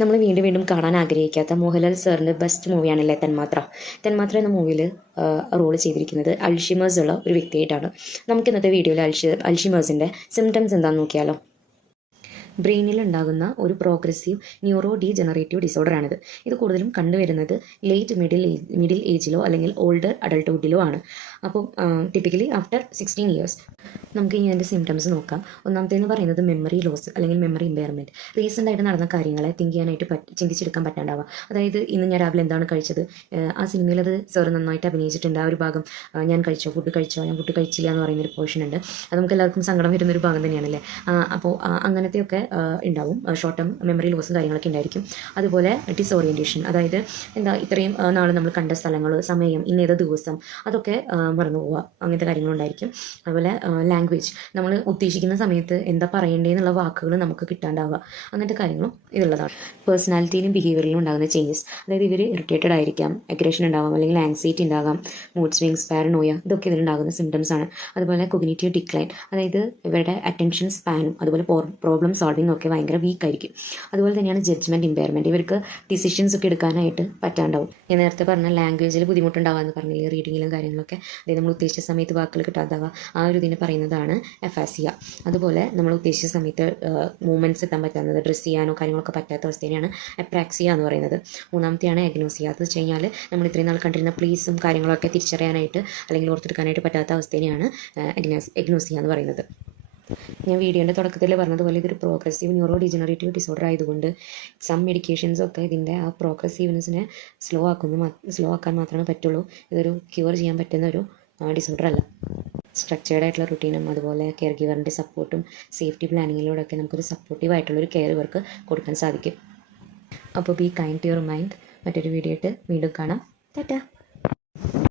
നമ്മൾ വീണ്ടും വീണ്ടും കാണാൻ ആഗ്രഹിക്കാത്ത മോഹൻലാൽ സാറിൻ്റെ ബെസ്റ്റ് മൂവിയാണല്ലേ തന്മാത്ര. തന്മാത്ര എന്ന മൂവിയിൽ റോൾ ചെയ്തിരിക്കുന്നത് അൾഷിമേഴ്സ് ഉള്ള ഒരു വ്യക്തിയായിട്ടാണ്. നമുക്ക് ഇന്നത്തെ വീഡിയോയിൽ അൾഷിമേഴ്സിൻ്റെ സിംറ്റംസ് എന്താണെന്ന് നോക്കിയാലോ. ബ്രെയിനിൽ ഉണ്ടാകുന്ന ഒരു പ്രോഗ്രസീവ് ന്യൂറോ ഡീജനറേറ്റീവ് ഡിസോർഡറാണിത്. ഇത് കൂടുതലും കണ്ടുവരുന്നത് ലേറ്റ് മിഡിൽ ഏജിലോ അല്ലെങ്കിൽ ഓൾഡർ അഡൾട്ട്ഹുഡിലോ ആണ്. അപ്പോൾ ടിപ്പിക്കലി ആഫ്റ്റർ 16 ഇയേഴ്സ്. നമുക്ക് ഇനി അതിൻ്റെ സിംറ്റംസ് നോക്കാം. ഒന്നാമത്തേന്ന് പറയുന്നത് മെമ്മറി ലോസ് അല്ലെങ്കിൽ മെമ്മറി ഇമ്പയർമെൻറ്റ്. റീസെൻ്റ് ആയിട്ട് നടന്ന കാര്യങ്ങളെ ചെയ്യാനായിട്ട് ചിന്തിച്ചെടുക്കാൻ പറ്റാണ്ടാവുക. അതായത് ഇന്ന് ഞാൻ രാവിലെ എന്താണ് കഴിച്ചത്, ആ സിനിമയിൽ അത് സാർ നന്നായിട്ട് അഭിനയിച്ചിട്ടുണ്ട്. ആ ഒരു ഭാഗം ഞാൻ ഫുഡ് കഴിച്ചോ, ഞാൻ ഫുഡ് കഴിച്ചില്ല എന്ന് പറയുന്നൊരു പോർഷൻ ഉണ്ട്. അത് നമുക്ക് എല്ലാവർക്കും സങ്കടം വരുന്നൊരു ഭാഗം തന്നെയാണല്ലേ. അപ്പോൾ അങ്ങനത്തെയൊക്കെ ഉണ്ടാവും. ഷോർട്ട് ടേം മെമ്മറി ലോസും കാര്യങ്ങളൊക്കെ ഉണ്ടായിരിക്കും. അതുപോലെ ഡിസോറിയൻറ്റേഷൻ, അതായത് ഇത്രയും നാൾ നമ്മൾ കണ്ട സ്ഥലങ്ങൾ, സമയം, ഇന്നേത് ദിവസം, അതൊക്കെ മറന്നു പോവുക. അങ്ങനത്തെ കാര്യങ്ങളുണ്ടായിരിക്കും. അതുപോലെ ലാംഗ്വേജ്, നമ്മൾ ഉദ്ദേശിക്കുന്ന സമയത്ത് എന്താ പറയേണ്ടതെന്നുള്ള വാക്കുകൾ നമുക്ക് കിട്ടാണ്ടാവുക. അങ്ങനത്തെ കാര്യങ്ങളും ഇതുള്ളതാണ്. പേഴ്സണാലിറ്റിയിലും ബിഹേവിയറിലും ഉണ്ടാകുന്ന ചേഞ്ചസ്, അതായത് ഇവർ ഇറിറ്റേറ്റഡ് ആയിരിക്കാം, അഗ്രഷൻ ഉണ്ടാകാം, അല്ലെങ്കിൽ ആൻസൈറ്റി ഉണ്ടാകാം, മൂഡ് സ്വിങ്സ്, പാരനോയ, ഇതൊക്കെ ഇതിലുണ്ടാകുന്ന സിംറ്റംസ് ആണ്. അതുപോലെ കൊഗ്നിറ്റീവ് ഡിക്ലൈൻ, അതായത് ഇവരുടെ അറ്റൻഷൻ സ്പാനും അതുപോലെ പ്രോബ്ലം സോൾവിംഗ് ഒക്കെ ഭയങ്കര വീക്ക് ആയിരിക്കും. അതുപോലെ തന്നെയാണ് ജഡ്ജ്മെൻറ്റ് ഇമ്പയർമെൻറ്റ്, ഇവർക്ക് ഡിസിഷൻസ് ഒക്കെ എടുക്കാനായിട്ട് പറ്റാണ്ടാവും. ഞാൻ നേരത്തെ പറഞ്ഞ ലാംഗ്വേജിൽ ബുദ്ധിമുട്ടുണ്ടാകാമെന്ന് പറഞ്ഞില്ലേ, റീഡിങ്ങിലും കാര്യങ്ങളൊക്കെ. അതായത് നമ്മൾ ഉദ്ദേശിച്ച സമയത്ത് വാക്കുകൾ കിട്ടാതാവുക, ആ ഒരു ഇതിനെ പറയുന്നതാണ് എഫാസിയ. അതുപോലെ നമ്മൾ ഉദ്ദേശിച്ച സമയത്ത് മൂവ്മെൻറ്റ്സ് എത്താൻ പറ്റാത്തത്, ഡ്രസ്സ് ചെയ്യാനോ കാര്യങ്ങളൊക്കെ പറ്റാത്ത അവസ്ഥയാണ് എപ്രാക്സിയ എന്ന് പറയുന്നത്. മൂന്നാമത്തെയാണ് എഗ്നോസിയ. അത് വെച്ച് കഴിഞ്ഞാൽ നമ്മൾ ഇത്രയും നാൾ കണ്ടിരുന്ന പ്ലേസും കാര്യങ്ങളൊക്കെ തിരിച്ചറിയാനായിട്ട് അല്ലെങ്കിൽ ഓർത്തെടുക്കാനായിട്ട് പറ്റാത്ത അവസ്ഥയാണ് എഗ്നോസിയ എന്ന് പറയുന്നത്. ഞാൻ വീഡിയോൻ്റെ തുടക്കത്തിൽ പറഞ്ഞതുപോലെ ഇതൊരു പ്രോഗ്രസീവ് ന്യൂറോ ഡീജനറേറ്റീവ് ഡിസോർഡർ ആയതുകൊണ്ട് സം മെഡിക്കേഷൻസൊക്കെ ഇതിൻ്റെ ആ പ്രോഗ്രസീവ്നെസ്സിനെ സ്ലോ ആക്കാൻ മാത്രമേ പറ്റുള്ളൂ. ഇതൊരു ക്യൂർ ചെയ്യാൻ പറ്റുന്ന ഒരു ഡിസോർഡർ അല്ല. സ്ട്രക്ചേർഡ് ആയിട്ടുള്ള റുട്ടീനും അതുപോലെ കെയർ ഗിവറിൻ്റെ സപ്പോർട്ടും സേഫ്റ്റി പ്ലാനിങ്ങിലൂടെയൊക്കെ നമുക്കൊരു സപ്പോർട്ടീവ് ആയിട്ടുള്ളൊരു കെയർ ഇവർക്ക് കൊടുക്കാൻ സാധിക്കും. അപ്പോൾ be kind to your mind. മറ്റൊരു വീഡിയോ ആയിട്ട് വീണ്ടും കാണാം. ടാറ്റാ.